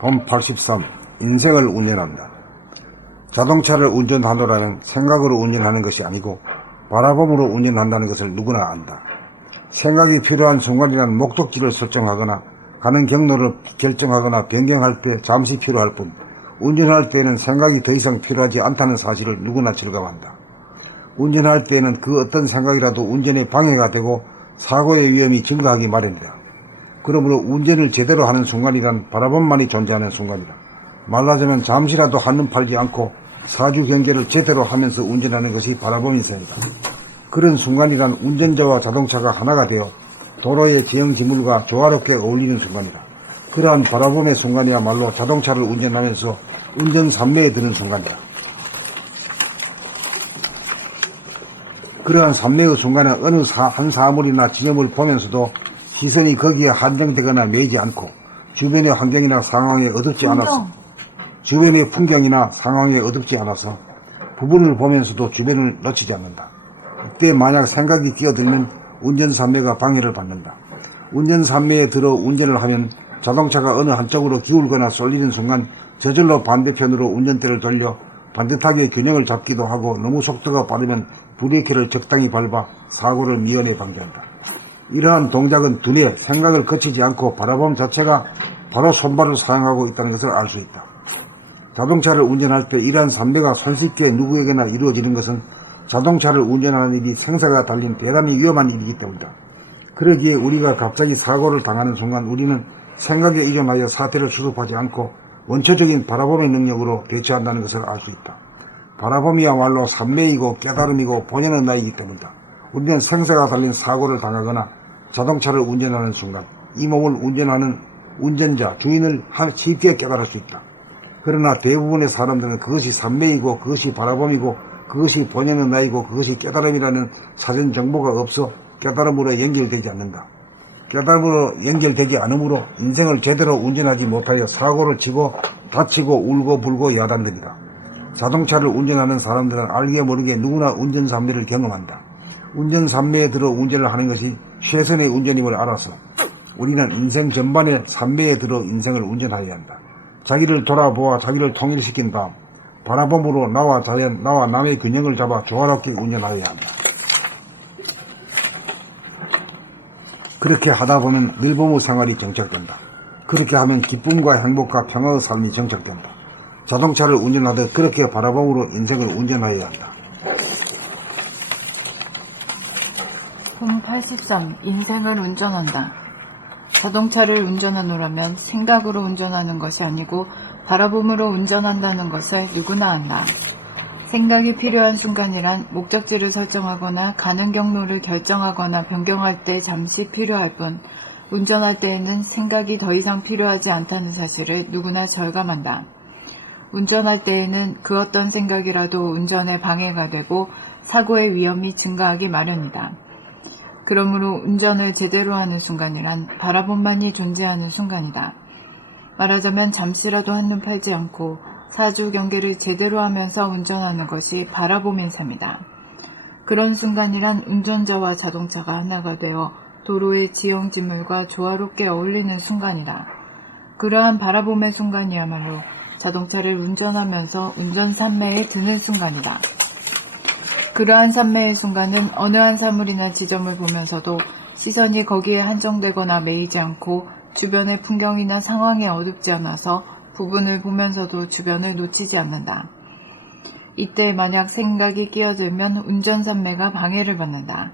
돈 83. 인생을 운전한다. 자동차를 운전하노라면 생각으로 운전하는 것이 아니고 바라봄으로 운전한다는 것을 누구나 안다. 생각이 필요한 순간이란 목적지를 설정하거나 가는 경로를 결정하거나 변경할 때 잠시 필요할 뿐, 운전할 때에는 생각이 더 이상 필요하지 않다는 사실을 누구나 절감한다. 운전할 때에는 그 어떤 생각이라도 운전에 방해가 되고 사고의 위험이 증가하기 마련이다. 그러므로 운전을 제대로 하는 순간이란 바라봄만이 존재하는 순간이다. 말하자면 잠시라도 한눈 팔지 않고 사주 경계를 제대로 하면서 운전하는 것이 바라봄 인생이다. 그런 순간이란 운전자와 자동차가 하나가 되어 도로의 지형지물과 조화롭게 어울리는 순간이다. 그러한 바라봄의 순간이야말로 자동차를 운전하면서 운전 삼매에 드는 순간이다. 그러한 삼매의 순간은 어느 한 사물이나 지점을 보면서도 시선이 거기에 한정되거나 매이지 않고 주변의 환경이나 상황에 어둡지 않아서 주변의 풍경이나 상황에 어둡지 않아서 부분을 보면서도 주변을 놓치지 않는다. 이때 만약 생각이 끼어들면 운전삼매가 방해를 받는다. 운전삼매에 들어 운전을 하면 자동차가 어느 한쪽으로 기울거나 쏠리는 순간 저절로 반대편으로 운전대를 돌려 반듯하게 균형을 잡기도 하고 너무 속도가 빠르면 브레이크를 적당히 밟아 사고를 미연에 방지한다. 이러한 동작은 두뇌, 생각을 거치지 않고 바라봄 자체가 바로 손발을 사용하고 있다는 것을 알 수 있다. 자동차를 운전할 때 이러한 삼매가 손쉽게 누구에게나 이루어지는 것은 자동차를 운전하는 일이 생사가 달린 대단히 위험한 일이기 때문이다. 그러기에 우리가 갑자기 사고를 당하는 순간 우리는 생각에 의존하여 사태를 수습하지 않고 원초적인 바라봄의 능력으로 대처한다는 것을 알 수 있다. 바라봄이야말로 삼매이고 깨달음이고 본연의 나이기 때문이다. 우리는 생사가 달린 사고를 당하거나 자동차를 운전하는 순간 이 몸을 운전하는 운전자, 주인을 쉽게 깨달을 수 있다. 그러나 대부분의 사람들은 그것이 삼매이고 그것이 바라봄이고 그것이 본연의 나이고 그것이 깨달음이라는 사전 정보가 없어 깨달음으로 연결되지 않는다. 깨달음으로 연결되지 않으므로 인생을 제대로 운전하지 못하여 사고를 치고 다치고 울고 불고 야단들이다. 자동차를 운전하는 사람들은 알게 모르게 누구나 운전삼매를 경험한다. 운전삼매에 들어 운전을 하는 것이 최선의 운전임을 알아서 우리는 인생 전반에 삼매에 들어 인생을 운전하여야 한다. 자기를 돌아보아 자기를 통일시킨 다음 바라봄으로 나와 자연, 나와 남의 균형을 잡아 조화롭게 운전하여야 한다. 그렇게 하다 보면 늘봄의 생활이 정착된다. 그렇게 하면 기쁨과 행복과 평화의 삶이 정착된다. 자동차를 운전하듯 그렇게 바라봄으로 인생을 운전하여야 한다. 돈 83. 인생을 운전한다. 자동차를 운전하노라면 생각으로 운전하는 것이 아니고 바라봄으로 운전한다는 것을 누구나 안다. 생각이 필요한 순간이란 목적지를 설정하거나 가는 경로를 결정하거나 변경할 때 잠시 필요할 뿐, 운전할 때에는 생각이 더 이상 필요하지 않다는 사실을 누구나 절감한다. 운전할 때에는 그 어떤 생각이라도 운전에 방해가 되고 사고의 위험이 증가하기 마련이다. 그러므로 운전을 제대로 하는 순간이란 바라봄만이 존재하는 순간이다. 말하자면 잠시라도 한눈 팔지 않고 사주 경계를 제대로 하면서 운전하는 것이 바라봄인 삶이다. 그런 순간이란 운전자와 자동차가 하나가 되어 도로의 지형지물과 조화롭게 어울리는 순간이다. 그러한 바라봄의 순간이야말로 자동차를 운전하면서 운전삼매에 드는 순간이다. 그러한 삼매의 순간은 어느 한 사물이나 지점을 보면서도 시선이 거기에 한정되거나 매이지 않고 주변의 풍경이나 상황에 어둡지 않아서 부분을 보면서도 주변을 놓치지 않는다. 이때 만약 생각이 끼어들면 운전삼매가 방해를 받는다.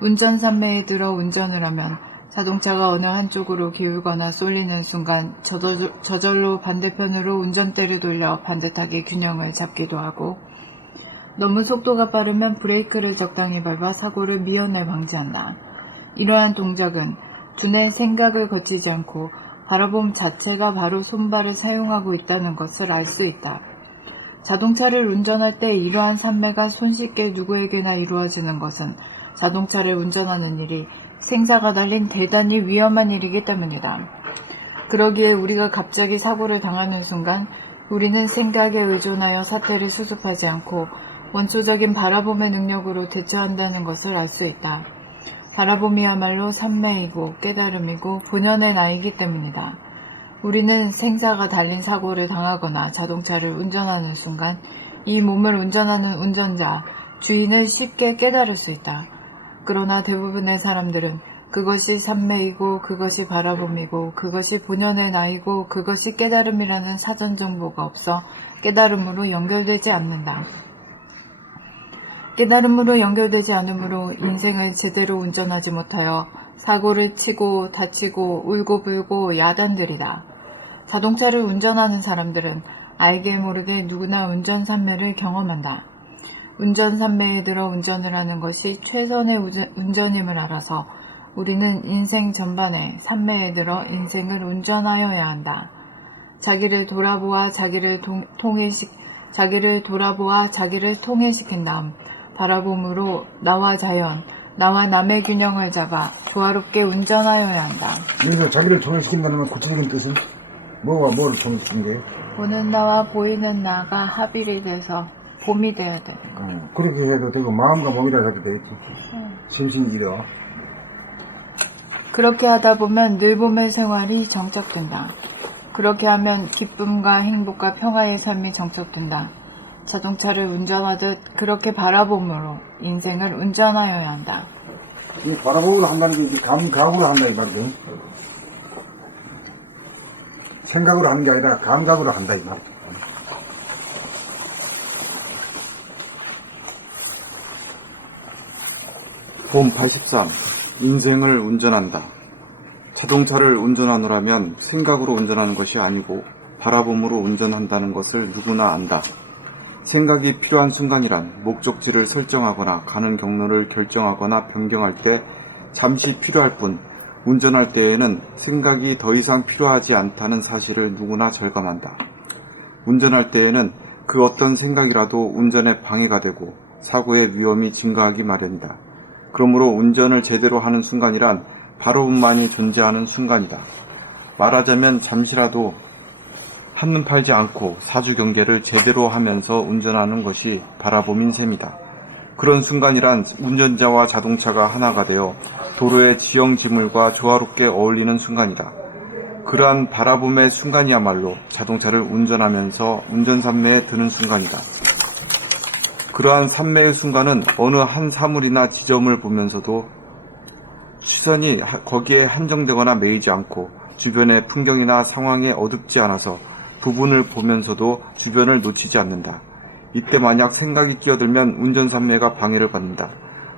운전삼매에 들어 운전을 하면 자동차가 어느 한쪽으로 기울거나 쏠리는 순간 저절로 반대편으로 운전대를 돌려 반듯하게 균형을 잡기도 하고, 너무 속도가 빠르면 브레이크를 적당히 밟아 사고를 미연에 방지한다. 이러한 동작은 두뇌 생각을 거치지 않고 바라봄 자체가 바로 손발을 사용하고 있다는 것을 알 수 있다. 자동차를 운전할 때 이러한 삼매가 손쉽게 누구에게나 이루어지는 것은 자동차를 운전하는 일이 생사가 달린 대단히 위험한 일이기 때문이다. 그러기에 우리가 갑자기 사고를 당하는 순간 우리는 생각에 의존하여 사태를 수습하지 않고 원초적인 바라봄의 능력으로 대처한다는 것을 알 수 있다. 바라봄이야말로 삼매이고 깨달음이고 본연의 나이기 때문이다. 우리는 생사가 달린 사고를 당하거나 자동차를 운전하는 순간 이 몸을 운전하는 운전자, 주인을 쉽게 깨달을 수 있다. 그러나 대부분의 사람들은 그것이 삼매이고 그것이 바라봄이고 그것이 본연의 나이고 그것이 깨달음이라는 사전 정보가 없어 깨달음으로 연결되지 않는다. 깨달음으로 연결되지 않으므로 인생을 제대로 운전하지 못하여 사고를 치고 다치고 울고불고 야단들이다. 자동차를 운전하는 사람들은 알게 모르게 누구나 운전삼매를 경험한다. 운전삼매에 들어 운전을 하는 것이 최선의 운전임을 알아서 우리는 인생 전반에 삼매에 들어 인생을 운전하여야 한다. 자기를 돌아보아 자기를 통일시킨 다음 바라봄으로 나와 자연, 나와 남의 균형을 잡아 조화롭게 운전하여야 한다. 여기서 자기를 통일시킨다는 구체적인 뜻은 뭐와 뭐를 통일시킨 거예요? 보는 나와 보이는 나가 합일이 돼서 봄이 돼야 되는 거야. 그렇게 해도 되고 마음과 몸이라 하게 되겠지. 심신일어. 그렇게 하다 보면 늘 봄의 생활이 정착된다. 그렇게 하면 기쁨과 행복과 평화의 삶이 정착된다. 자동차를 운전하듯 그렇게 바라봄으로 인생을 운전하여야 한다. 이 바라보고 한다는 게 이제 감각으로 한다 이 말이지. 생각으로 하는 게 아니라 감각으로 한다 이 말. 봄 83. 인생을 운전한다. 자동차를 운전하노라면 생각으로 운전하는 것이 아니고 바라봄으로 운전한다는 것을 누구나 안다. 생각이 필요한 순간이란 목적지를 설정하거나 가는 경로를 결정하거나 변경할 때 잠시 필요할 뿐, 운전할 때에는 생각이 더 이상 필요하지 않다는 사실을 누구나 절감한다. 운전할 때에는 그 어떤 생각이라도 운전에 방해가 되고 사고의 위험이 증가하기 마련이다. 그러므로 운전을 제대로 하는 순간이란 바라봄만이 존재하는 순간이다. 말하자면 잠시라도 한눈 팔지 않고 사주 경계를 제대로 하면서 운전하는 것이 바라봄인 셈이다. 그런 순간이란 운전자와 자동차가 하나가 되어 도로의 지형지물과 조화롭게 어울리는 순간이다. 그러한 바라봄의 순간이야말로 자동차를 운전하면서 운전삼매에 드는 순간이다. 그러한 삼매의 순간은 어느 한 사물이나 지점을 보면서도 시선이 거기에 한정되거나 매이지 않고 주변의 풍경이나 상황에 어둡지 않아서 부분을 보면서도 주변을 놓치지 않는다. 이때 만약 생각이 끼어들면 운전삼매가 방해를 받는다.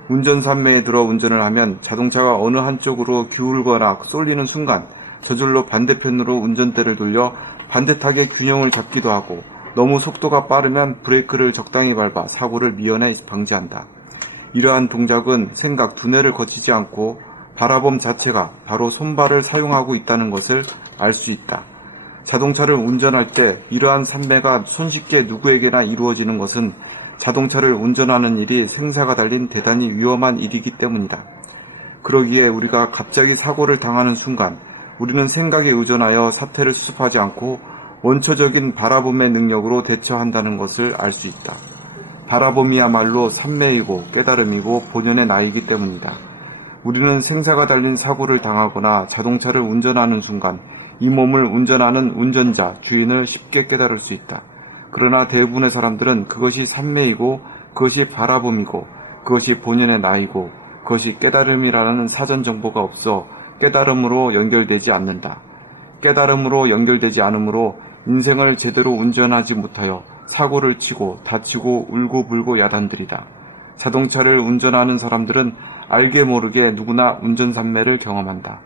운전삼매에 들어 운전을 하면 자동차가 어느 한쪽으로 기울거나 쏠리는 순간 저절로 반대편으로 운전대를 돌려 반듯하게 균형을 잡기도 하고 너무 속도가 빠르면 브레이크를 적당히 밟아 사고를 미연에 방지한다. 이러한 동작은 생각 두뇌를 거치지 않고 바라봄 자체가 바로 손발을 사용하고 있다는 것을 알 수 있다. 자동차를 운전할 때 이러한 삼매가 손쉽게 누구에게나 이루어지는 것은 자동차를 운전하는 일이 생사가 달린 대단히 위험한 일이기 때문이다. 그러기에 우리가 갑자기 사고를 당하는 순간 우리는 생각에 의존하여 사태를 수습하지 않고 원초적인 바라봄의 능력으로 대처한다는 것을 알 수 있다. 바라봄이야말로 삼매이고 깨달음이고 본연의 나이기 때문이다. 우리는 생사가 달린 사고를 당하거나 자동차를 운전하는 순간 이 몸을 운전하는 운전자, 주인을 쉽게 깨달을 수 있다. 그러나 대부분의 사람들은 그것이 삼매이고 그것이 바라봄이고 그것이 본연의 나이고 그것이 깨달음이라는 사전 정보가 없어 깨달음으로 연결되지 않는다. 깨달음으로 연결되지 않으므로 인생을 제대로 운전하지 못하여 사고를 치고 다치고 울고불고 야단들이다. 자동차를 운전하는 사람들은 알게 모르게 누구나 운전삼매를 경험한다.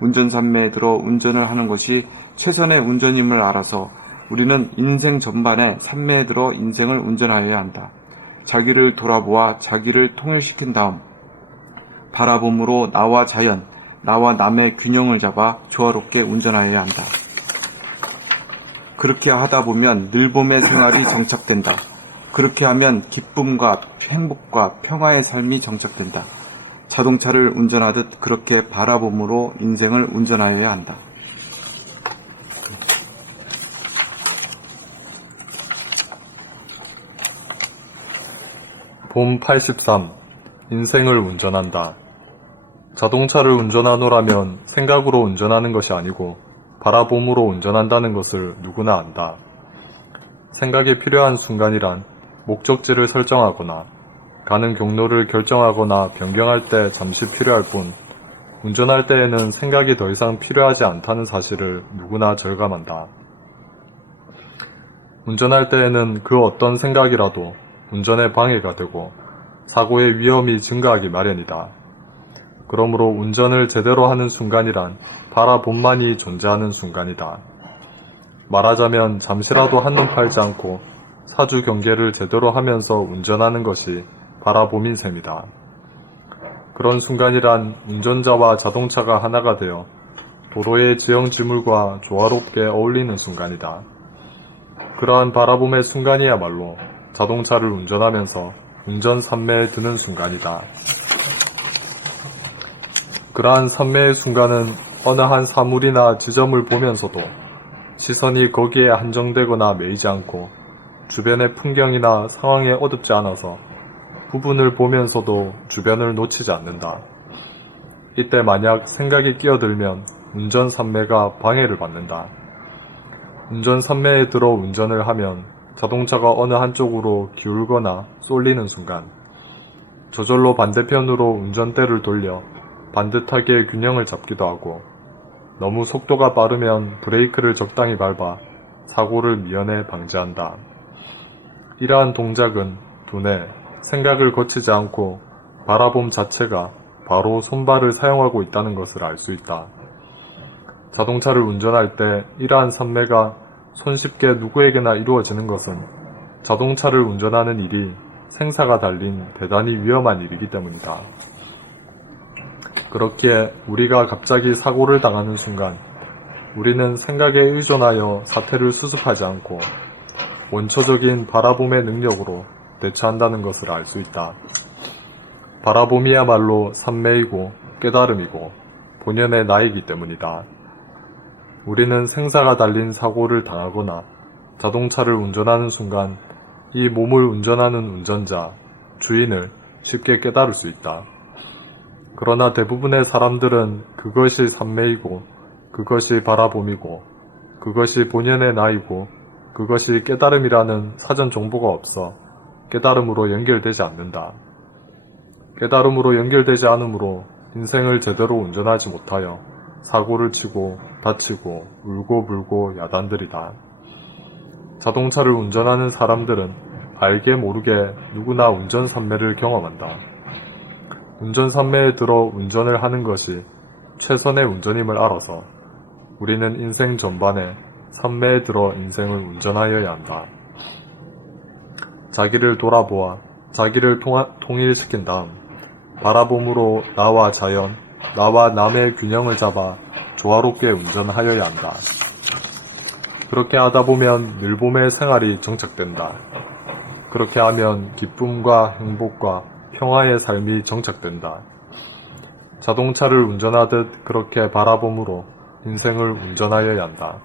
운전삼매에 들어 운전을 하는 것이 최선의 운전임을 알아서 우리는 인생 전반에 삼매에 들어 인생을 운전하여야 한다. 자기를 돌아보아 자기를 통일시킨 다음 바라봄으로 나와 자연, 나와 남의 균형을 잡아 조화롭게 운전하여야 한다. 그렇게 하다 보면 늘 봄의 생활이 정착된다. 그렇게 하면 기쁨과 행복과 평화의 삶이 정착된다. 자동차를 운전하듯 그렇게 바라봄으로 인생을 운전하여야 한다. 봄 83. 인생을 운전한다. 자동차를 운전하노라면 생각으로 운전하는 것이 아니고 바라봄으로 운전한다는 것을 누구나 안다. 생각이 필요한 순간이란 목적지를 설정하거나 가는 경로를 결정하거나 변경할 때 잠시 필요할 뿐, 운전할 때에는 생각이 더 이상 필요하지 않다는 사실을 누구나 절감한다. 운전할 때에는 그 어떤 생각이라도 운전에 방해가 되고 사고의 위험이 증가하기 마련이다. 그러므로 운전을 제대로 하는 순간이란 바라봄만이 존재하는 순간이다. 말하자면 잠시라도 한눈 팔지 않고 사주 경계를 제대로 하면서 운전하는 것이 바라봄인 셈이다. 그런 순간이란 운전자와 자동차가 하나가 되어 도로의 지형지물과 조화롭게 어울리는 순간이다. 그러한 바라봄의 순간이야말로 자동차를 운전하면서 운전 산매에 드는 순간이다. 그러한 산매의 순간은 어느 한 사물이나 지점을 보면서도 시선이 거기에 한정되거나 매이지 않고 주변의 풍경이나 상황에 어둡지 않아서 부분을 보면서도 주변을 놓치지 않는다. 이때 만약 생각이 끼어들면 운전 산매가 방해를 받는다. 운전 산매에 들어 운전을 하면 자동차가 어느 한쪽으로 기울거나 쏠리는 순간 저절로 반대편으로 운전대를 돌려 반듯하게 균형을 잡기도 하고 너무 속도가 빠르면 브레이크를 적당히 밟아 사고를 미연에 방지한다. 이러한 동작은 두뇌, 생각을 거치지 않고 바라봄 자체가 바로 손발을 사용하고 있다는 것을 알 수 있다. 자동차를 운전할 때 이러한 산매가 손쉽게 누구에게나 이루어지는 것은 자동차를 운전하는 일이 생사가 달린 대단히 위험한 일이기 때문이다. 그렇기에 우리가 갑자기 사고를 당하는 순간 우리는 생각에 의존하여 사태를 수습하지 않고 원초적인 바라봄의 능력으로 대처한다는 것을 알 수 있다. 바라봄이야말로 산매이고 깨달음이고 본연의 나이기 때문이다. 우리는 생사가 달린 사고를 당하거나 자동차를 운전하는 순간 이 몸을 운전하는 운전자, 주인을 쉽게 깨달을 수 있다. 그러나 대부분의 사람들은 그것이 산매이고 그것이 바라봄이고 그것이 본연의 나이고 그것이 깨달음이라는 사전 정보가 없어 깨달음으로 연결되지 않는다. 깨달음으로 연결되지 않으므로 인생을 제대로 운전하지 못하여 사고를 치고 다치고 울고불고 야단들이다. 자동차를 운전하는 사람들은 알게 모르게 누구나 운전 산매를 경험한다. 운전 산매에 들어 운전을 하는 것이 최선의 운전임을 알아서 우리는 인생 전반에 산매에 들어 인생을 운전하여야 한다. 자기를 돌아보아 자기를 통일시킨 다음 바라봄으로 나와 자연, 나와 남의 균형을 잡아 조화롭게 운전하여야 한다. 그렇게 하다 보면 늘봄의 생활이 정착된다. 그렇게 하면 기쁨과 행복과 평화의 삶이 정착된다. 자동차를 운전하듯 그렇게 바라봄으로 인생을 운전하여야 한다.